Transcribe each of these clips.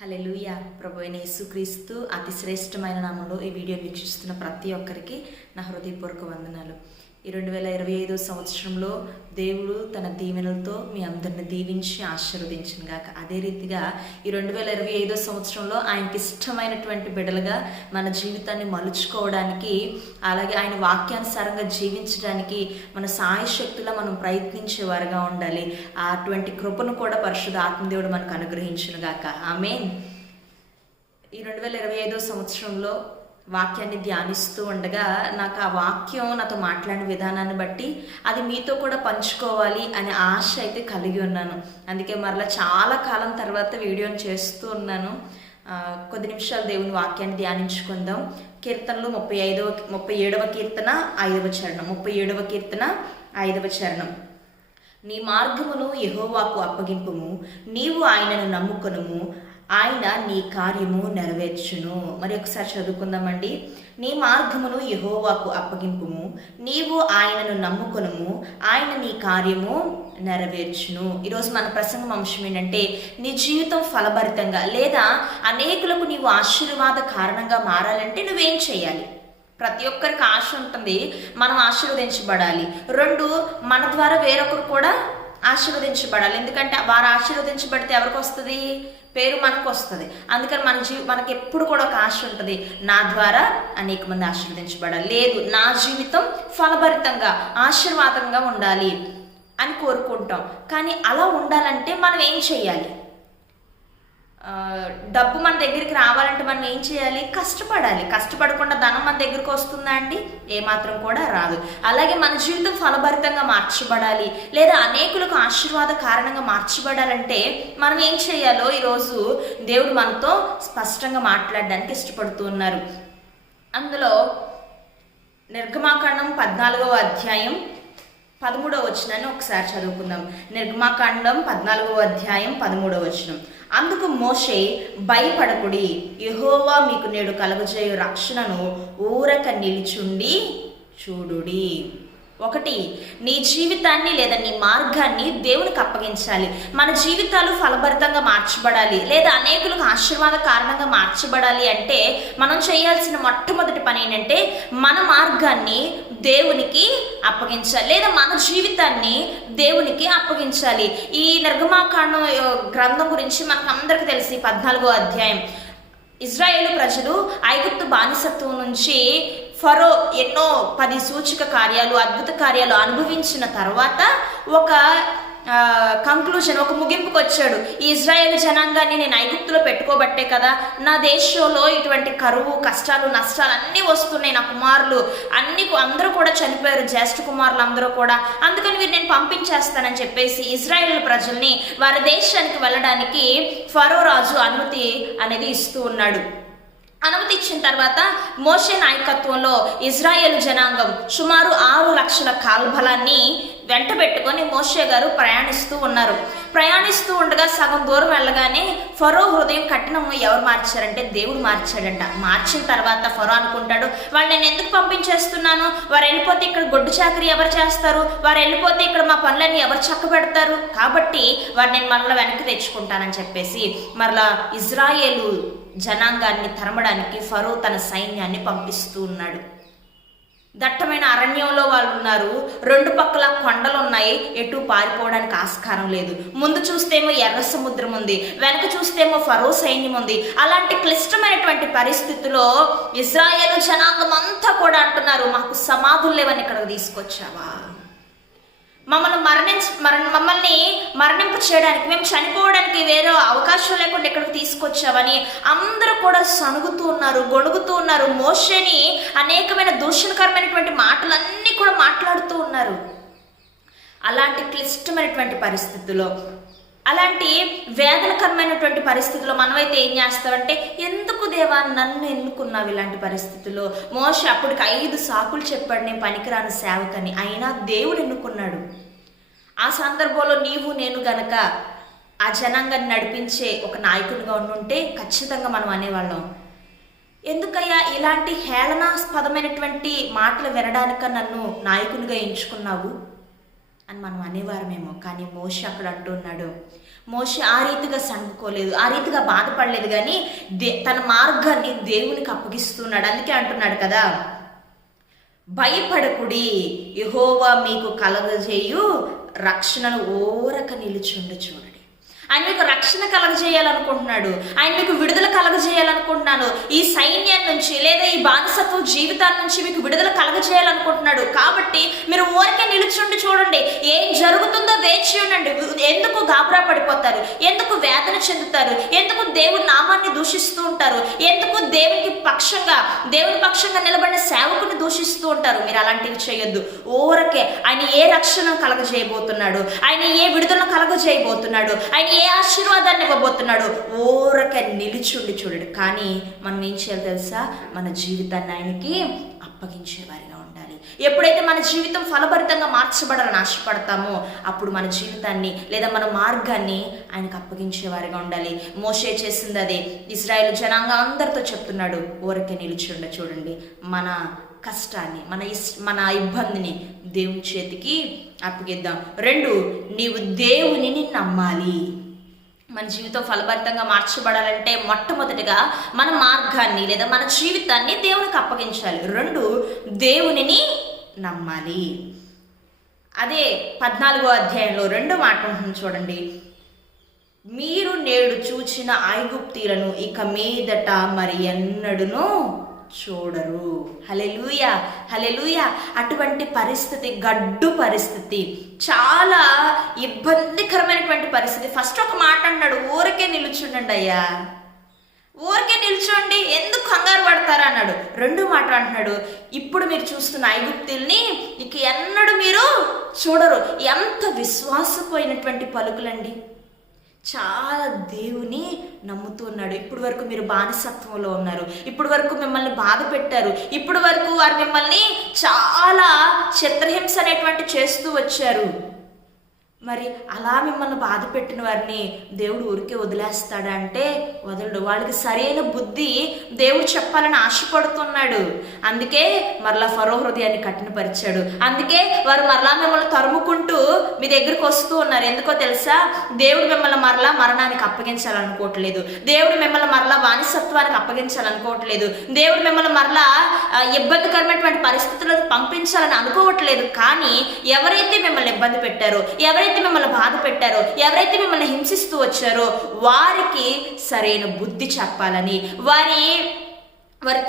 హల్లెలూయా. ప్రభు అయిన యేసుక్రీస్తు అతి శ్రేష్టమైన నామంలో ఈ వీడియో వీక్షిస్తున్న ప్రతి ఒక్కరికి నా హృదయపూర్వక వందనాలు. ఈ 2025 సంవత్సరంలో దేవుడు తన దీవెనలతో మీ అందరిని దీవించి ఆశీర్వదించిన గాక. అదే రీతిగా ఈ 2025 సంవత్సరంలో ఆయనకి ఇష్టమైనటువంటి బిడ్డలుగా మన జీవితాన్ని మలుచుకోవడానికి, అలాగే ఆయన వాక్యానుసారంగా జీవించడానికి మన సాయశక్తులా మనం ప్రయత్నించేవారుగా ఉండాలి. అటువంటి కృపను కూడా పరిశుద్ధ ఆత్మదేవుడు మనకు అనుగ్రహించును గాక. ఆమేన్. ఈ 2025 సంవత్సరంలో వాక్యాన్ని ధ్యానిస్తూ ఉండగా నాకు ఆ వాక్యం నాతో మాట్లాడిన విధానాన్ని బట్టి అది మీతో కూడా పంచుకోవాలి అనే ఆశ అయితే కలిగి ఉన్నాను. అందుకే మరలా చాలా కాలం తర్వాత వీడియోని చేస్తూ ఉన్నాను. కొద్ది నిమిషాలు దేవుని వాక్యాన్ని ధ్యానించుకుందాం. కీర్తనలు 37వ కీర్తన 5వ చరణం. 37వ కీర్తన 5వ చరణం. నీ మార్గమును యెహోవాకు అప్పగింపుము, నీవు ఆయనను నమ్ముకొనుము, ఆయన నీ కార్యము నెరవేర్చును. మరి ఒకసారి చదువుకుందామండి. నీ మార్గమును యెహోవాకు అప్పగింపుము, నీవు ఆయనను నమ్ముకొనుము, ఆయన నీ కార్యము నెరవేర్చును. ఈరోజు మన ప్రసంగం అంశం ఏంటంటే, నీ జీవితం ఫలభరితంగా లేదా అనేకులకు నీవు ఆశీర్వాద కారణంగా మారాలంటే నువ్వేం చేయాలి? ప్రతి ఒక్కరికి ఆశ ఉంటుంది, మనం ఆశీర్వదించబడాలి. 2, మన ద్వారా వేరొకరు కూడా ఆశీర్వదించబడాలి. ఎందుకంటే వారు ఆశీర్వదించబడితే ఎవరికి వస్తుంది? పేరు మనకు వస్తుంది. అందుకని మనకి ఎప్పుడు కూడా ఒక ఆశ ఉంటుంది, నా ద్వారా అనేక మంది ఆశీర్వదించబడాలి, లేదు నా జీవితం ఫలభరితంగా ఆశీర్వాదంగా ఉండాలి అని కోరుకుంటాం. కానీ అలా ఉండాలంటే మనం ఏం చేయాలి? డబ్బు మన దగ్గరికి రావాలంటే మనం ఏం చేయాలి? కష్టపడాలి. కష్టపడకుండా ధనం మన దగ్గరికి వస్తుందా అండి? ఏమాత్రం కూడా రాదు. అలాగే మన జీవితం ఫలభరితంగా మార్చబడాలి లేదా అనేకులకు ఆశీర్వాద కారణంగా మార్చబడాలంటే మనం ఏం చేయాలో ఈరోజు దేవుడు మనతో స్పష్టంగా మాట్లాడడానికి ఇష్టపడుతూ ఉన్నారు. అందులో నిర్గమాకాండం 14వ అధ్యాయం 13వ వచనాన్ని ఒకసారి చదువుకుందాం. నిర్గమాకాండం 14వ అధ్యాయం 13వ వచనం. అందుకు మోషే, భయపడకుడి, యెహోవా మీకు నేడు కలుగజేయు రక్షణను ఊరక నిలిచుండి చూడుడి. 1, నీ జీవితాన్ని లేదా నీ మార్గాన్ని దేవునికి అప్పగించాలి. మన జీవితాలు ఫలభరితంగా మార్చబడాలి లేదా అనేకులకు ఆశీర్వాద కారణంగా మార్చబడాలి అంటే మనం చేయాల్సిన మొట్టమొదటి పని ఏంటంటే మన మార్గాన్ని దేవునికి అప్పగించాలి లేదా మన జీవితాన్ని దేవునికి అప్పగించాలి. ఈ నిర్గమాకాండం గ్రంథం గురించి మనకు అందరికీ తెలిసి 14వ అధ్యాయం. ఇజ్రాయేలు ప్రజలు ఐగుప్తు బానిసత్వం నుంచి ఫరో ఎన్నో 10 సూచక కార్యాలు, అద్భుత కార్యాలు అనుభవించిన తర్వాత ఒక కంక్లూజన్, ఒక ముగింపుకు వచ్చాడు. ఈ ఇజ్రాయేల్ జనాంగాన్ని నేను ఐగుప్తులో పెట్టుకోబట్టే కదా నా దేశంలో ఇటువంటి కరువు, కష్టాలు, నష్టాలు అన్నీ వస్తున్నాయి. నా కుమారులు అందరూ కూడా చనిపోయారు, జ్యేష్ఠ కుమారులు అందరూ కూడా. అందుకని వీరు నేను పంపించేస్తానని చెప్పేసి ఇజ్రాయేల్ ప్రజల్ని వారి దేశానికి వెళ్ళడానికి ఫరో రాజు అనుమతి అనేది ఇస్తూ ఉన్నాడు. అనుమతి ఇచ్చిన తర్వాత మోషే నాయకత్వంలో ఇజ్రాయేల్ జనాంగం సుమారు 6 లక్షల కాల్బలాన్ని వెంట పెట్టుకొని మోషే గారు ప్రయాణిస్తూ ఉన్నారు. ప్రయాణిస్తూ ఉండగా సగం దూరం వెళ్ళగానే ఫరో హృదయం కఠినము ఎవరు మార్చారంటే దేవుడు మార్చాడంట. మార్చిన తర్వాత ఫరో అనుకుంటాడు, వాళ్ళు నేను ఎందుకు పంపించేస్తున్నాను? వారు వెళ్ళిపోతే ఇక్కడ గొడ్డు చాకరీ ఎవరు చేస్తారు? వారు వెళ్ళిపోతే ఇక్కడ మా పనులన్నీ ఎవరు చక్కబెడతారు? కాబట్టి వారు నేను మరలా వెనక్కి తెచ్చుకుంటానని చెప్పేసి మరలా ఇజ్రాయేలు జనాంగాన్ని తరమడానికి ఫరో తన సైన్యాన్ని పంపిస్తూ ఉన్నాడు. దట్టమైన అరణ్యంలో వాళ్ళు ఉన్నారు. 2 పక్కల కొండలు ఉన్నాయి. ఎటు పారిపోవడానికి ఆస్కారం లేదు. ముందు చూస్తేమో ఎర్ర సముద్రం ఉంది, వెనక చూస్తేమో ఫరో సైన్యం ఉంది. అలాంటి క్లిష్టమైనటువంటి పరిస్థితిలో ఇజ్రాయేలు జనాంగం అంతా కూడా అంటున్నారు, మాకు సమాధులు లేవని ఇక్కడికి తీసుకొచ్చావా? మమ్మల్ని మరణింప చేయడానికి, మేము చనిపోవడానికి వేరే అవకాశం లేకుండా ఇక్కడికి తీసుకొచ్చావని అందరూ కూడా సణుగుతూ ఉన్నారు, గొణుగుతూ ఉన్నారు. మోషేని అనేకమైన దూషణకరమైనటువంటి మాటలన్నీ కూడా మాట్లాడుతూ ఉన్నారు. అలాంటి క్లిష్టమైనటువంటి పరిస్థితుల్లో, అలాంటి వేదనకరమైనటువంటి పరిస్థితుల్లో మనమైతే ఏం చేస్తామంటే, ఎందుకు దేవా నన్ను ఎన్నుకున్నావు ఇలాంటి పరిస్థితుల్లో? మోషే అప్పటికి 5 సాకులు చెప్పాడు, నేను పనికిరాని సేవకని. అయినా దేవుడు ఎన్నుకున్నాడు. ఆ సందర్భంలో నీవు నేను గనక ఆ జనాంగాన్ని నడిపించే ఒక నాయకునిగా ఉండుంటే ఖచ్చితంగా మనం అనేవాళ్ళం, ఎందుకయ్యా ఇలాంటి హేళనాస్పదమైనటువంటి మాటలు వినడానిక నన్ను నాయకునిగా ఎంచుకున్నావు అని మనం అనేవారమేమో. కానీ మోషే అక్కడ అంటున్నాడు, మోషే ఆ రీతిగా సణుకోలేదు, ఆ రీతిగా బాధపడలేదు, కానీ తన మార్గాన్ని దేవునికి అప్పగిస్తున్నాడు. అందుకే అంటున్నాడు కదా, భయపడకుడి, యెహోవా మీకు కలగజేయు రక్షణను ఓరక నిలుచుండు. చూడండి, ఆయన మీకు రక్షణ కలగజేయాలనుకుంటున్నాడు, ఆయన మీకు విడుదల కలగజేయాలనుకుంటున్నాను. ఈ సైన్యం నుంచి లేదా ఈ బానిసత్వ జీవితాల నుంచి మీకు విడుదల కలగజేయాలనుకుంటున్నాడు. కాబట్టి మీరు ఊరికే నిలుచుండి చూడండి, ఏం జరుగుతుందో వేచి ఉండండి. ఎందుకు గాబరా పడిపోతారు? ఎందుకు వేదన చెందుతారు? ఎందుకు దేవుని నామాన్ని దూషిస్తూ ఉంటారు? ఎందుకు దేవుని పక్షంగా నిలబడిన సేవకుని దూషిస్తూ ఉంటారు? మీరు అలాంటివి చేయొద్దు. ఊరకే ఆయన ఏ రక్షణ కలగజేయబోతున్నాడు, ఆయన ఏ విడుదల కలగజేయబోతున్నాడు, ఆయన ఏ ఆశీర్వాదాన్ని ఇవ్వబోతున్నాడు, ఊరకే నిలిచుండి చూడండి. కానీ మనం ఏం చేయాలి తెలుసా? మన జీవితాన్ని ఆయనకి అప్పగించేవారిగా ఉండాలి. ఎప్పుడైతే మన జీవితం ఫలభరితంగా మార్చబడాలని ఆశపడతామో అప్పుడు మన జీవితాన్ని లేదా మన మార్గాన్ని ఆయనకు అప్పగించేవారిగా ఉండాలి. మోషే చేసింది అదే. ఇశ్రాయేలు జనాంగం అందరితో చెప్తున్నాడు, ఊరకే నిలిచుండ చూడండి. మన కష్టాన్ని, మన ఇబ్బందిని దేవుని చేతికి అప్పగిద్దాం. 2, నీవు దేవునిని నమ్మాలి. మన జీవితం ఫలభరితంగా మార్చబడాలంటే మొట్టమొదటిగా మన మార్గాన్ని లేదా మన జీవితాన్ని దేవునికి అప్పగించాలి. 2, దేవునిని నమ్మాలి. అదే 14వ అధ్యాయంలో 2వ మాట ఉంటుంది చూడండి, మీరు నేడు చూచిన ఐగుప్తీయులను ఇక మీదట మరి ఎన్నడూను చూడరు. హల్లెలూయా, హల్లెలూయా. అటువంటి పరిస్థితి, గడ్డు పరిస్థితి, చాలా ఇబ్బందికరమైనటువంటి పరిస్థితి. ఫస్ట్ ఒక మాట అన్నాడు, ఊరికే నిలుచుండండి అయ్యా, ఊరికే నిల్చోండి, ఎందుకు కంగారు పడతారా అన్నాడు. 2వ మాట అంటున్నాడు, ఇప్పుడు మీరు చూస్తున్న ఐగుప్తుల్ని ఇక ఎన్నడూ మీరు చూడరు. ఎంత విశ్వాసపోయినటువంటి పలుకులండి. చాలా దేవుని నమ్ముతున్నాడు. ఇప్పుడు వరకు మీరు బానిసత్వంలో ఉన్నారు, ఇప్పుడు వరకు మిమ్మల్ని బాధ పెట్టారు, ఇప్పుడు వరకు వారు మిమ్మల్ని చాలా చిత్రహింస అనేటువంటి చేస్తూ వచ్చారు. మరి అలా మిమ్మల్ని బాధ పెట్టిన వారిని దేవుడు ఊరికే వదిలేస్తాడా అంటే వదలడు. వాళ్ళకి సరైన బుద్ధి దేవుడు చెప్పాలని ఆశపడుతున్నాడు. అందుకే మరలా ఫరో హృదయాన్ని కఠినపరిచాడు. అందుకే వారు మరలా మిమ్మల్ని తరుముకుంటూ మీ దగ్గరికి వస్తూ ఉన్నారు. ఎందుకో తెలుసా? దేవుడు మిమ్మల్ని మరలా మరణానికి అప్పగించాలనుకోవట్లేదు, దేవుడు మిమ్మల్ని మరలా బానిసత్వానికి అప్పగించాలనుకోవట్లేదు, దేవుడు మిమ్మల్ని మరలా ఇబ్బందికరమైనటువంటి పరిస్థితులను పంపించాలని అనుకోవట్లేదు. కానీ ఎవరైతే మిమ్మల్ని ఇబ్బంది పెట్టారో, ఎవరైతే మిమ్మల్ని బాధ పెట్టారో, ఎవరైతే మిమ్మల్ని హింసిస్తూ వచ్చారో వారికి సరైన బుద్ధి చెప్పాలని, వారి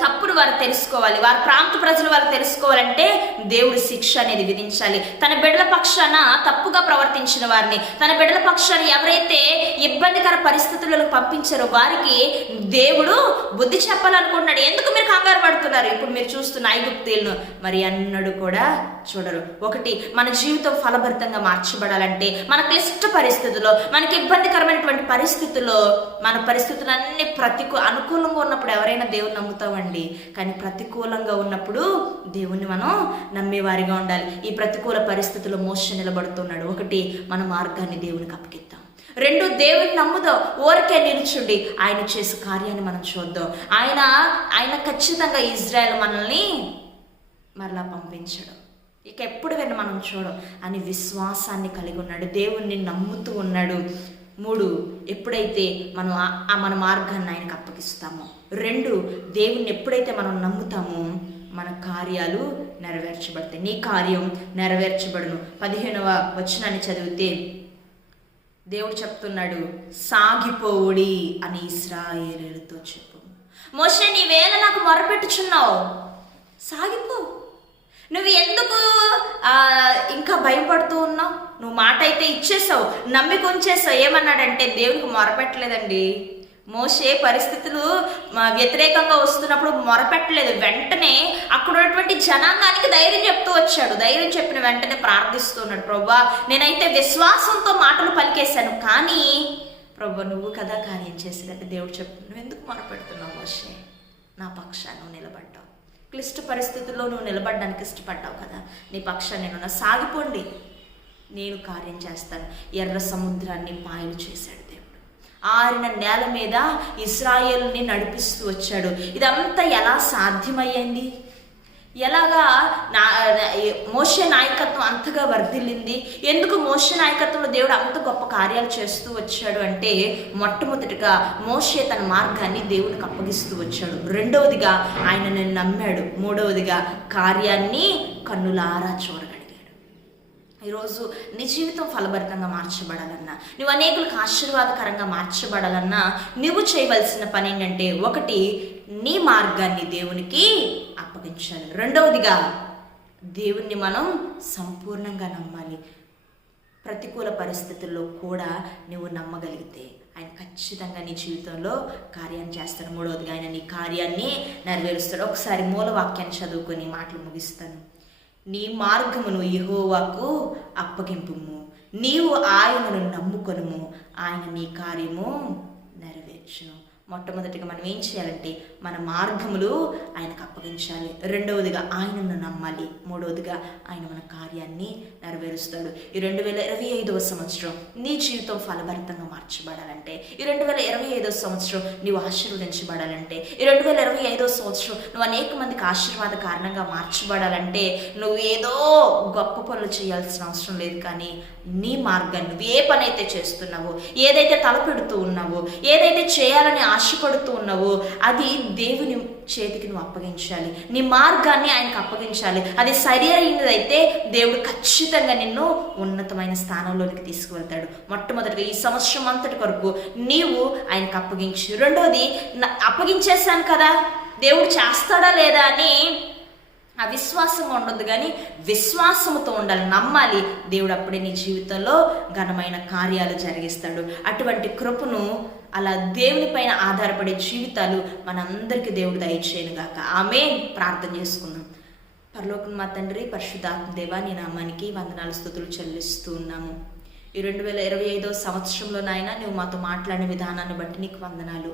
తప్పును వారు తెలుసుకోవాలి. వారి ప్రాంత ప్రజలు వారు తెలుసుకోవాలంటే దేవుడు శిక్ష అనేది విధించాలి. తన బిడ్డల పక్షాన తప్పుగా ప్రవర్తించిన వారిని, తన బిడ్డల పక్షాన ఎవరైతే ఇబ్బందికర పరిస్థితులను పంపించారో వారికి దేవుడు బుద్ధి చెప్పాలనుకుంటున్నాడు. ఎందుకు మీరు కంగారు పడుతున్నారు? ఇప్పుడు మీరు చూస్తున్న ఐగుప్తీయులను మరి అన్నడు కూడా చూడరు. 1, మన జీవితం ఫలభరితంగా మార్చబడాలంటే మన క్లిష్ట పరిస్థితుల్లో, మనకి ఇబ్బందికరమైనటువంటి పరిస్థితుల్లో, మన పరిస్థితులన్నీ అనుకూలంగా ఉన్నప్పుడు ఎవరైనా దేవుని నమ్ముతామండి. కానీ ప్రతికూలంగా ఉన్నప్పుడు దేవుణ్ణి మనం నమ్మేవారిగా ఉండాలి. ఈ ప్రతికూల పరిస్థితుల్లో మోషే నిలబడుతున్నాడు. 1, మన మార్గాన్ని దేవునికి అప్పగిద్దాం. 2, దేవుని నమ్ముదాం, ఊరికే నిలుచుండి ఆయన చేసే కార్యాన్ని మనం చూద్దాం. ఆయన ఖచ్చితంగా ఇజ్రాయెల్ మనల్ని మరలా పంపించడం, ఇక ఎప్పుడు కానీ మనం చూడం అని విశ్వాసాన్ని కలిగి ఉన్నాడు. దేవుణ్ణి నమ్ముతూ ఉన్నాడు. 3, ఎప్పుడైతే మనం మన మార్గాన్ని ఆయనకు అప్పగిస్తామో. 2, దేవుణ్ణి ఎప్పుడైతే మనం నమ్ముతామో మన కార్యాలు నెరవేర్చబడతాయి. నీ కార్యం నెరవేర్చబడును. 15వ వచనాన్ని చదివితే దేవుడు చెప్తున్నాడు, సాగిపోవుడి అని ఇశ్రాయేలీయులతో చెప్పు. మోషే, నీవేళ నాకు మొరపెట్టుచున్నావు, సాగిపో. నువ్వు ఎందుకు ఇంకా భయపడుతూ ఉన్నావు? నువ్వు మాట అయితే ఇచ్చేసావు, నమ్మిక ఉంచేసావు. ఏమన్నాడంటే దేవునికి మొరపెట్టలేదండి. మోషే పరిస్థితులు వ్యతిరేకంగా వస్తున్నప్పుడు మొరపెట్టలేదు. వెంటనే అక్కడ ఉన్నటువంటి జనాంగానికి ధైర్యం చెప్తూ వచ్చాడు. ధైర్యం చెప్పిన వెంటనే ప్రార్థిస్తున్నాడు, ప్రభువా నేనైతే విశ్వాసంతో మాటలు పలికేశాను, కానీ ప్రభువా నువ్వు కదా కార్యం చేసేదంటే దేవుడు చెప్తున్నావు. నువ్వు ఎందుకు మొరపెడుతున్నావు మోషే? నా పక్షాన్ని నువ్వు నిలబడ్డావు, క్లిష్ట పరిస్థితుల్లో నువ్వు నిలబడడానికి ఇష్టపడ్డావు కదా, నీ పక్షాన్ని నేను సాగిపోండి, నేను కార్యం చేస్తాను. ఎర్ర సముద్రాన్ని పాయలు చేశాడు దేవుడు. ఆరిన నేల మీద ఇశ్రాయేలుని నడిపిస్తూ వచ్చాడు. ఇదంతా ఎలా సాధ్యమయ్యింది? ఎలాగా నా మోషే నాయకత్వం అంతగా వర్ధిల్లింది? ఎందుకు మోషే నాయకత్వంలో దేవుడు అంత గొప్ప కార్యాలు చేస్తూ వచ్చాడు అంటే, మొట్టమొదటిగా మోషే తన మార్గాన్ని దేవునికి అప్పగిస్తూ వచ్చాడు. రెండవదిగా ఆయనని నమ్మాడు. మూడవదిగా కార్యాన్ని కన్నులారా చూడగలిగాడు. ఈరోజు నీ జీవితం ఫలభరితంగా మార్చబడాలన్నా, నువ్వు అనేకులకు ఆశీర్వాదకరంగా మార్చబడాలన్నా నువ్వు చేయవలసిన పని ఏంటంటే, ఒకటి నీ మార్గాన్ని దేవునికి అప్పగించాలి. రెండవదిగా దేవుణ్ణి మనం సంపూర్ణంగా నమ్మాలి. ప్రతికూల పరిస్థితుల్లో కూడా నువ్వు నమ్మగలిగితే ఆయన ఖచ్చితంగా నీ జీవితంలో కార్యాన్ని చేస్తాడు. మూడవదిగా ఆయన నీ కార్యాన్ని నెరవేరుస్తాడు. ఒకసారి మూలవాక్యాన్ని చదువుకొని మాటలు ముగిస్తాను. నీ మార్గమును యెహోవాకు అప్పగింపుము, నీవు ఆయనను నమ్ముకొనుము, ఆయన నీ కార్యము నెరవేర్చును. మొట్టమొదటిగా మనం ఏం చేయాలంటే మన మార్గములు ఆయనకు అప్పగించాలి. రెండవదిగా ఆయనను నమ్మాలి. మూడవదిగా ఆయన మన కార్యాన్ని నెరవేరుస్తాడు. ఈ 2025వ సంవత్సరం నీ జీవితం ఫలభరితంగా మార్చబడాలంటే, ఈ 2025వ సంవత్సరం నీవు ఆశీర్వదించబడాలంటే, ఈ 2025వ సంవత్సరం నువ్వు అనేక మందికి ఆశీర్వాద కారణంగా మార్చబడాలంటే, నువ్వు ఏదో గొప్ప పనులు చేయాల్సిన అవసరం లేదు. కానీ నీ మార్గాన్ని నువ్వు ఏ పని అయితే చేస్తున్నావో, ఏదైతే తలపెడుతూ ఉన్నావో, ఏదైతే చేయాలని ఆశపడుతూ ఉన్నావో అది దేవుని చేతికి నువ్వు అప్పగించాలి. నీ మార్గాన్ని ఆయనకు అప్పగించాలి. అది సరైనదైతే దేవుడు ఖచ్చితంగా నిన్ను ఉన్నతమైన స్థానంలోనికి తీసుకువెళ్తాడు. మొట్టమొదటిగా ఈ సంవత్సరం అంతటి వరకు నీవు ఆయనకు అప్పగించు. రెండోది, అప్పగించేశాను కదా దేవుడు చేస్తాడా లేదా అని అవిశ్వాసంగా ఉండొద్దు, కానీ విశ్వాసముతో ఉండాలి, నమ్మాలి. దేవుడు అప్పుడే నీ జీవితంలో ఘనమైన కార్యాలు జరిగిస్తాడు. అటువంటి కృపను, అలా దేవుని పైన ఆధారపడే జీవితాలు మనందరికీ దేవుడు దయచేయను గాక. ఆమేన్. ప్రార్థన చేసుకుందాం. పరలోకం మా తండ్రి, పరిశుద్ధాత్మ దేవా, నీ నామానికి వందనాలు స్తుతులు చెల్లిస్తూ ఉన్నాము. ఈ 2025వ సంవత్సరంలో నాయన నువ్వు మాతో మాట్లాడిన విధానాన్ని బట్టి నీకు వందనాలు.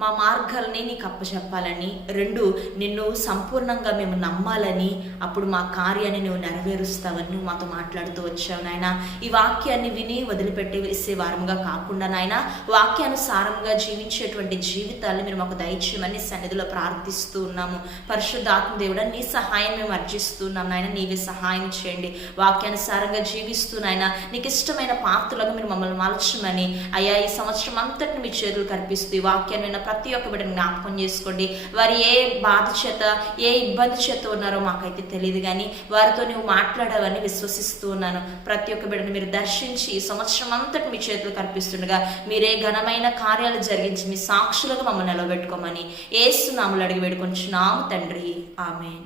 మా మార్గాలని నీకు అప్పచెప్పాలని, రెండు నిన్ను సంపూర్ణంగా మేము నమ్మాలని, అప్పుడు మా కార్యాన్ని నువ్వు నెరవేరుస్తావని నువ్వు మాతో మాట్లాడుతూ వచ్చావు నాయన. ఈ వాక్యాన్ని విని వదిలిపెట్టి వేసే వారంగా కాకుండా నాయన, వాక్యానుసారంగా జీవించేటువంటి జీవితాన్ని మీరు మాకు దయచేయమని సన్నిధిలో ప్రార్థిస్తూ ఉన్నాము. పరిశుద్ధాత్మ దేవుడా, నీ సహాయం మేము అర్జిస్తున్నాం నాయన. నీవే సహాయం చేయండి. వాక్యానుసారంగా జీవిస్తూ నాయన నీకు ఇష్టమైన పాత్రలుగా మీరు మమ్మల్ని మలచమని అయ్యా, ఈ సంవత్సరం అంతటిని మీ చేతులు కనిపిస్తూ ఈ వాక్యాన్ని విన్న ప్రతి ఒక్క బిడ్డని జ్ఞాపకం చేసుకోండి. వారు ఏ బాధ చేత, ఏ ఇబ్బంది చేత ఉన్నారో మాకైతే తెలియదు, కానీ వారితో నువ్వు మాట్లాడావని విశ్వసిస్తూ ఉన్నాను. ప్రతి ఒక్క బిడ్డని మీరు దర్శించి ఈ సంవత్సరం అంతటి మీ చేతులు కనిపిస్తుండగా మీరే ఘనమైన కార్యాలు జరిగించి మీ సాక్షులుగా మమ్మల్ని నిలబెట్టుకోమని యేసు నామములో అడిగి వేడుకొంచున్నాము తండ్రి. ఆమేన్.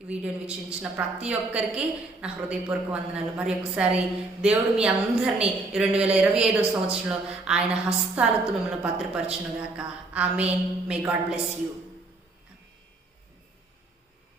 ఈ వీడియోని వీక్షించిన ప్రతి ఒక్కరికి నా హృదయపూర్వక వందనాలు. మరి ఒకసారి దేవుడు మీ అందరినీ 2025వ సంవత్సరంలో ఆయన హస్తాలతో మిమ్మల్ని భద్రపరచునుగాక. ఆమేన్. May God bless you.